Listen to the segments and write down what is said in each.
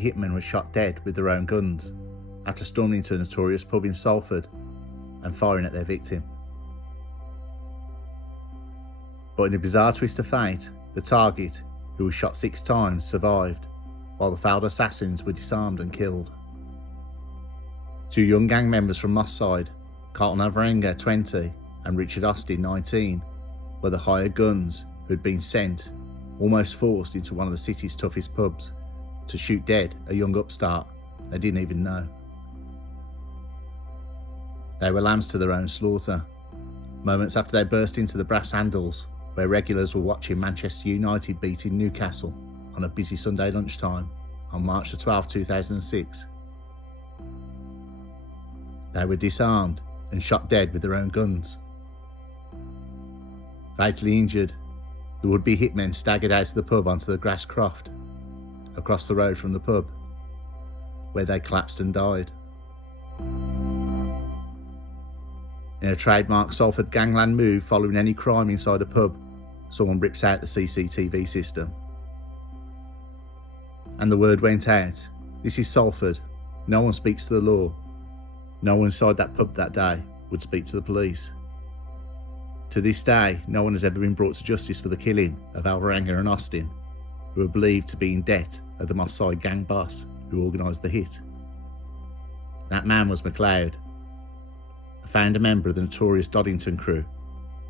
Hitmen were shot dead with their own guns after storming into a notorious pub in Salford and firing at their victim. But in a bizarre twist of fate, the target, who was shot 6 times, survived, while the failed assassins were disarmed and killed. 2 young gang members from Moss Side, Carlton Alvarenga, 20, and Richard Austin, 19, were the hired guns who had been sent, almost forced, into one of the city's toughest pubs to shoot dead a young upstart they didn't even know. They were lambs to their own slaughter, moments after they burst into the brass handles where regulars were watching Manchester United beating Newcastle on a busy Sunday lunchtime on March the 12th, 2006. They were disarmed and shot dead with their own guns. Fatally injured, the would-be hitmen staggered out of the pub onto the grass croft across the road from the pub, where they collapsed and died. In a trademark Salford gangland move following any crime inside a pub, someone rips out the CCTV system. And the word went out, this is Salford, no one speaks to the law. No one inside that pub that day would speak to the police. To this day, no one has ever been brought to justice for the killing of Alvarenga and Austin, who are believed to be in debt of the Moss Side gang boss who organised the hit. That man was McLeod, a founder member of the notorious Totten crew,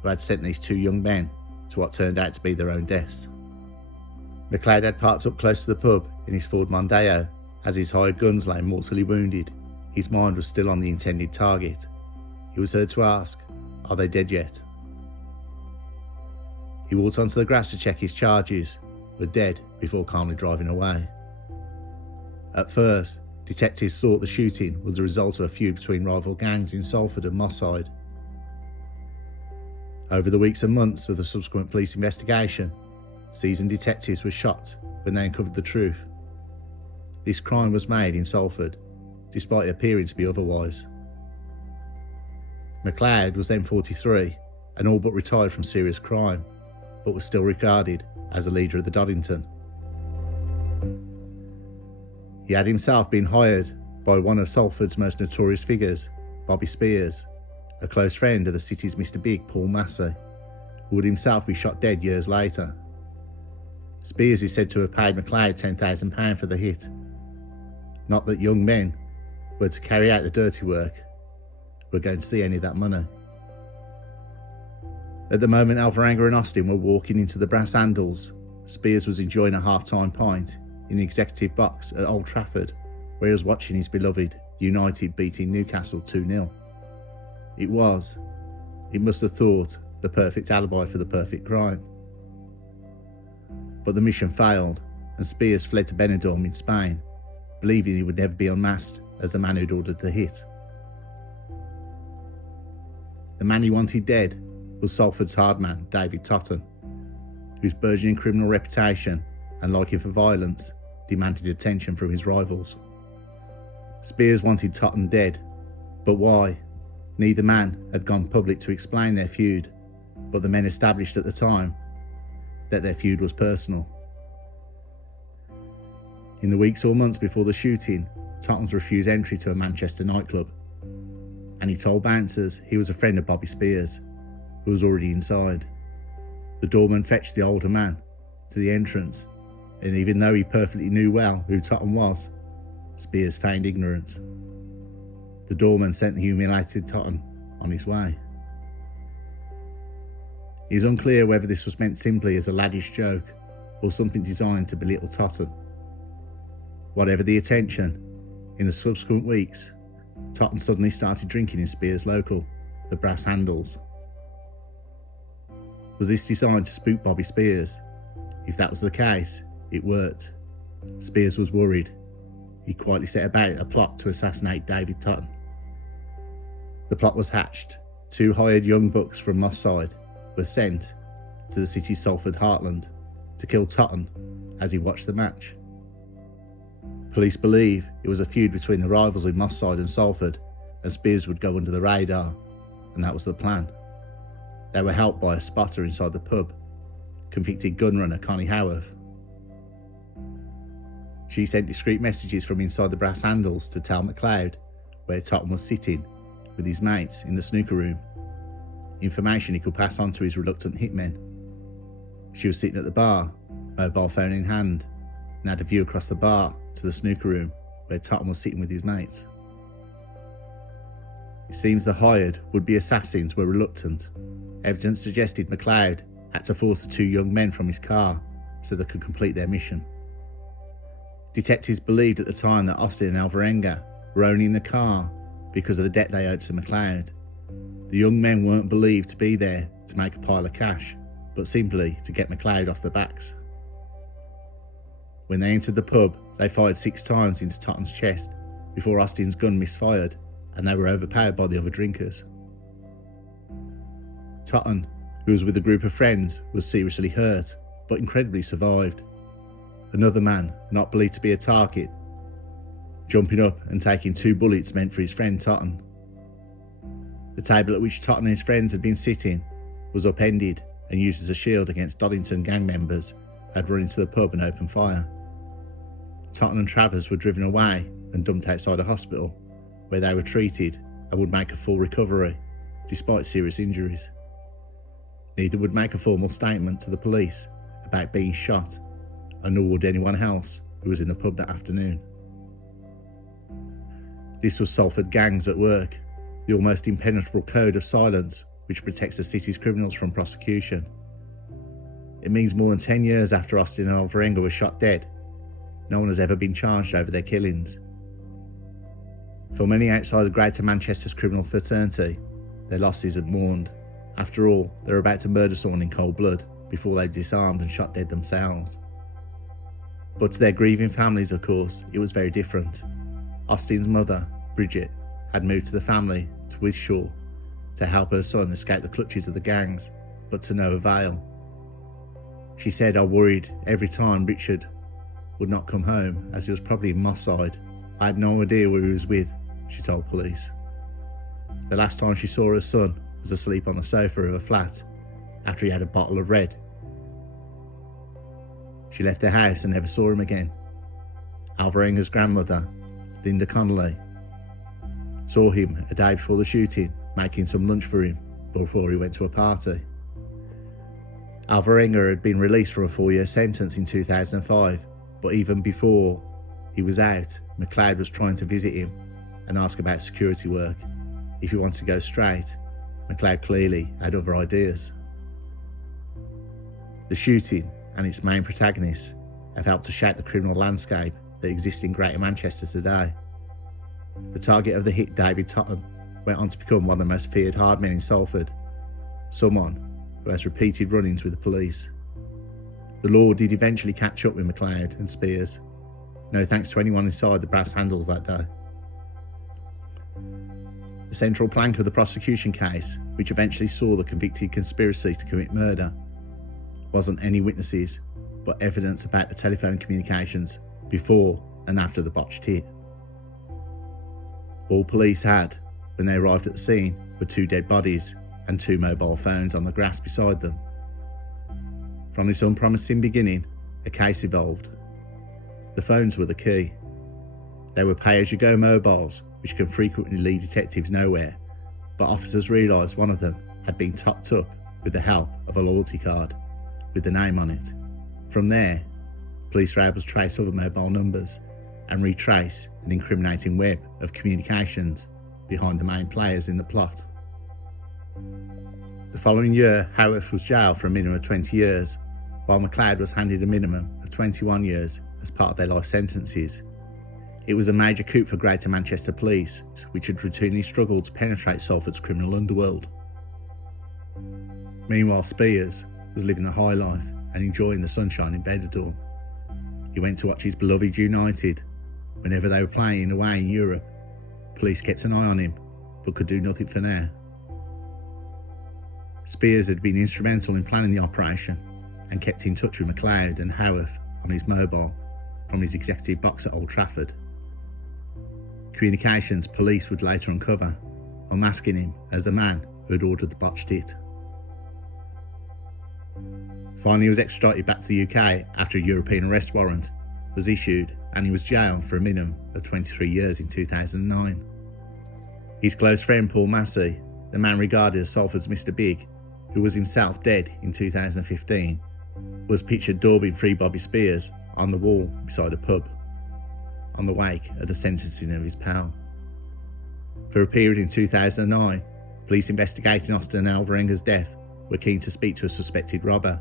who had sent these 2 young men to what turned out to be their own deaths. McLeod had parked up close to the pub in his Ford Mondeo as his hired guns lay mortally wounded. His mind was still on the intended target. He was heard to ask, "Are they dead yet?" He walked onto the grass to check his charges, but dead before calmly driving away. At first, detectives thought the shooting was the result of a feud between rival gangs in Salford and Moss Side. Over the weeks and months of the subsequent police investigation, seasoned detectives were shocked when they uncovered the truth. This crime was made in Salford, despite appearing to be otherwise. McLeod was then 43 and all but retired from serious crime, but was still regarded as the leader of the Totten. He had himself been hired by one of Salford's most notorious figures, Bobby Spears, a close friend of the city's Mr. Big, Paul Massey, who would himself be shot dead years later. Spears is said to have paid McLeod £10,000 for the hit. Not that young men were to carry out the dirty work were going to see any of that money. At the moment Alvarenga and Austin were walking into the brass handles, Spears was enjoying a half-time pint in the executive box at Old Trafford, where he was watching his beloved United beating Newcastle 2-0. It must have thought, the perfect alibi for the perfect crime. But the mission failed, and Spears fled to Benidorm in Spain, believing he would never be unmasked as the man who'd ordered the hit. The man he wanted dead was Salford's hard man, David Totten, whose burgeoning criminal reputation and liking for violence demanded attention from his rivals. Spears wanted Totten dead, but why? Neither man had gone public to explain their feud, but the men established at the time that their feud was personal. In the weeks or months before the shooting, Totten's refused entry to a Manchester nightclub, and he told bouncers he was a friend of Bobby Spears, who was already inside. The doorman fetched the older man to the entrance, and even though he perfectly knew well who Totten was, Spears feigned ignorance. The doorman sent the humiliated Totten on his way. It is unclear whether this was meant simply as a laddish joke or something designed to belittle Totten. Whatever the attention, in the subsequent weeks, Totten suddenly started drinking in Spears' local, the Brass Handles. Was this designed to spook Bobby Spears? If that was the case, it worked. Spears was worried. He quietly set about a plot to assassinate David Totten. The plot was hatched. 2 hired young bucks from Moss Side were sent to the city's Salford heartland to kill Totten as he watched the match. Police believe it was a feud between the rivals in Moss Side and Salford, and Spears would go under the radar, and that was the plan. They were helped by a spotter inside the pub, convicted gun runner Connie Howarth. She sent discreet messages from inside the brass handles to tell McLeod where Totten was sitting with his mates in the snooker room, information he could pass on to his reluctant hitmen. She was sitting at the bar, mobile phone in hand, and had a view across the bar to the snooker room where Totten was sitting with his mates. It seems the hired would-be assassins were reluctant. Evidence suggested McLeod had to force the two young men from his car so they could complete their mission. Detectives believed at the time that Austin and Alvarenga were only in the car because of the debt they owed to McLeod. The young men weren't believed to be there to make a pile of cash, but simply to get McLeod off their backs. When they entered the pub, they fired 6 times into Totten's chest before Austin's gun misfired and they were overpowered by the other drinkers. Totten, who was with a group of friends, was seriously hurt, but incredibly survived. Another man, not believed to be a target, jumping up and taking 2 bullets meant for his friend Totten. The table at which Totten and his friends had been sitting was upended and used as a shield against Doddington gang members who had run into the pub and opened fire. Totten and Travers were driven away and dumped outside a hospital, where they were treated and would make a full recovery, despite serious injuries. Neither would make a formal statement to the police about being shot, and nor would anyone else who was in the pub that afternoon. This was Salford gangs at work, the almost impenetrable code of silence which protects the city's criminals from prosecution. It means more than 10 years after Austin and Alvarenga were shot dead, no one has ever been charged over their killings. For many outside the Greater Manchester's criminal fraternity, their losses had mourned. After all, they were about to murder someone in cold blood before they disarmed and shot dead themselves. But to their grieving families, of course, it was very different. Austin's mother, Bridget, had moved to the family to Wishaw to help her son escape the clutches of the gangs, but to no avail. She said, "I worried every time Richard would not come home, as he was probably in Moss Side. I had no idea where he was with," she told police. The last time she saw her son was asleep on the sofa of a flat after he had a bottle of red. She left the house and never saw him again. Alvarenga's grandmother, Linda Connolly, saw him a day before the shooting, making some lunch for him before he went to a party. Alvarenga had been released from a 4-year sentence in 2005, but even before he was out, McLeod was trying to visit him and ask about security work. If he wanted to go straight, McLeod clearly had other ideas. The shooting and its main protagonists have helped to shape the criminal landscape that exists in Greater Manchester today. The target of the hit, David Totten, went on to become one of the most feared hard men in Salford, someone who has repeated run-ins with the police. The law did eventually catch up with McLeod and Spears, no thanks to anyone inside the brass handles that day. The central plank of the prosecution case, which eventually saw the convicted conspiracy to commit murder, wasn't any witnesses, but evidence about the telephone communications before and after the botched hit. All police had, when they arrived at the scene, were 2 dead bodies and 2 mobile phones on the grass beside them. From this unpromising beginning, a case evolved. The phones were the key. They were pay-as-you-go mobiles, which can frequently lead detectives nowhere, but officers realised one of them had been topped up with the help of a loyalty card with the name on it. From there, police were able to trace other mobile numbers and retrace an incriminating web of communications behind the main players in the plot. The following year, Howarth was jailed for a minimum of 20 years, while McLeod was handed a minimum of 21 years as part of their life sentences. It was a major coup for Greater Manchester Police, which had routinely struggled to penetrate Salford's criminal underworld. Meanwhile, Spears was living a high life and enjoying the sunshine in Benidorm. He went to watch his beloved United whenever they were playing away in Europe. Police kept an eye on him, but could do nothing for now. Spears had been instrumental in planning the operation and kept in touch with McLeod and Howarth on his mobile from his executive box at Old Trafford. Communications police would later uncover, unmasking him as the man who had ordered the botched hit. Finally, he was extradited back to the UK after a European arrest warrant was issued and he was jailed for a minimum of 23 years in 2009. His close friend Paul Massey, the man regarded as Salford's Mr. Big, who was himself dead in 2015, was pictured daubing Free Bobby Spears on the wall beside a pub, on the wake of the sentencing of his pal. For a period in 2009, police investigating Austin and Alvarenga's death were keen to speak to a suspected robber,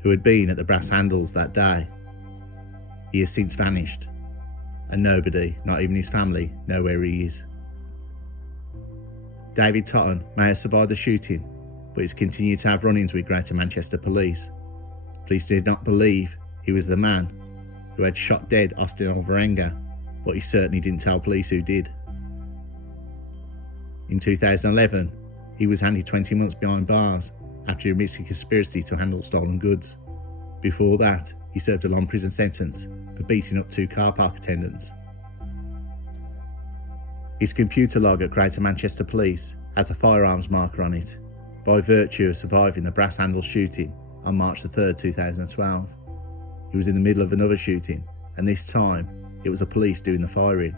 who had been at the Brass Handles that day. He has since vanished, and nobody, not even his family, know where he is. David Totten may have survived the shooting, but has continued to have run-ins with Greater Manchester Police. Police did not believe he was the man who had shot dead Austin Alvarenga, but he certainly didn't tell police who did. In 2011, he was handed 20 months behind bars after he admitted a conspiracy to handle stolen goods. Before that, he served a long prison sentence for beating up 2 car park attendants. His computer log at Greater Manchester Police has a firearms marker on it, by virtue of surviving the Brass Handle shooting on March 3, 2012. He was in the middle of another shooting, and this time it was the police doing the firing.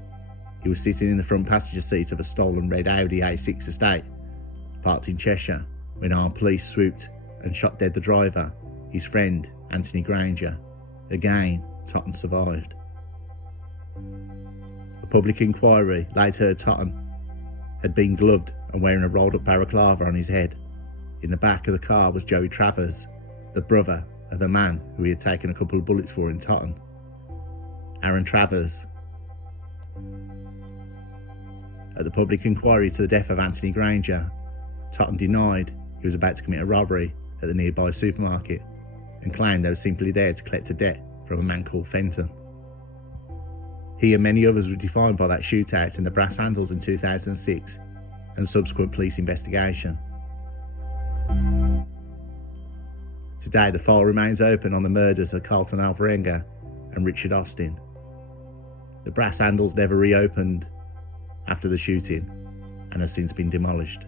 He was sitting in the front passenger seat of a stolen red Audi A6 estate, parked in Cheshire, when armed police swooped and shot dead the driver, his friend Anthony Granger. Again, Totten survived. A public inquiry later heard Totten had been gloved and wearing a rolled up balaclava on his head. In the back of the car was Joey Travers, the brother of the man who he had taken a couple of bullets for in Totten, Aaron Travers. At the public inquiry to the death of Anthony Granger, Totten denied he was about to commit a robbery at the nearby supermarket and claimed they were simply there to collect a debt from a man called Fenton. He and many others were defined by that shootout in the Brass Handles in 2006 and subsequent police investigation. Today, the file remains open on the murders of Carlton Alvarenga and Richard Austin. The Brass Handles never reopened after the shooting and has since been demolished.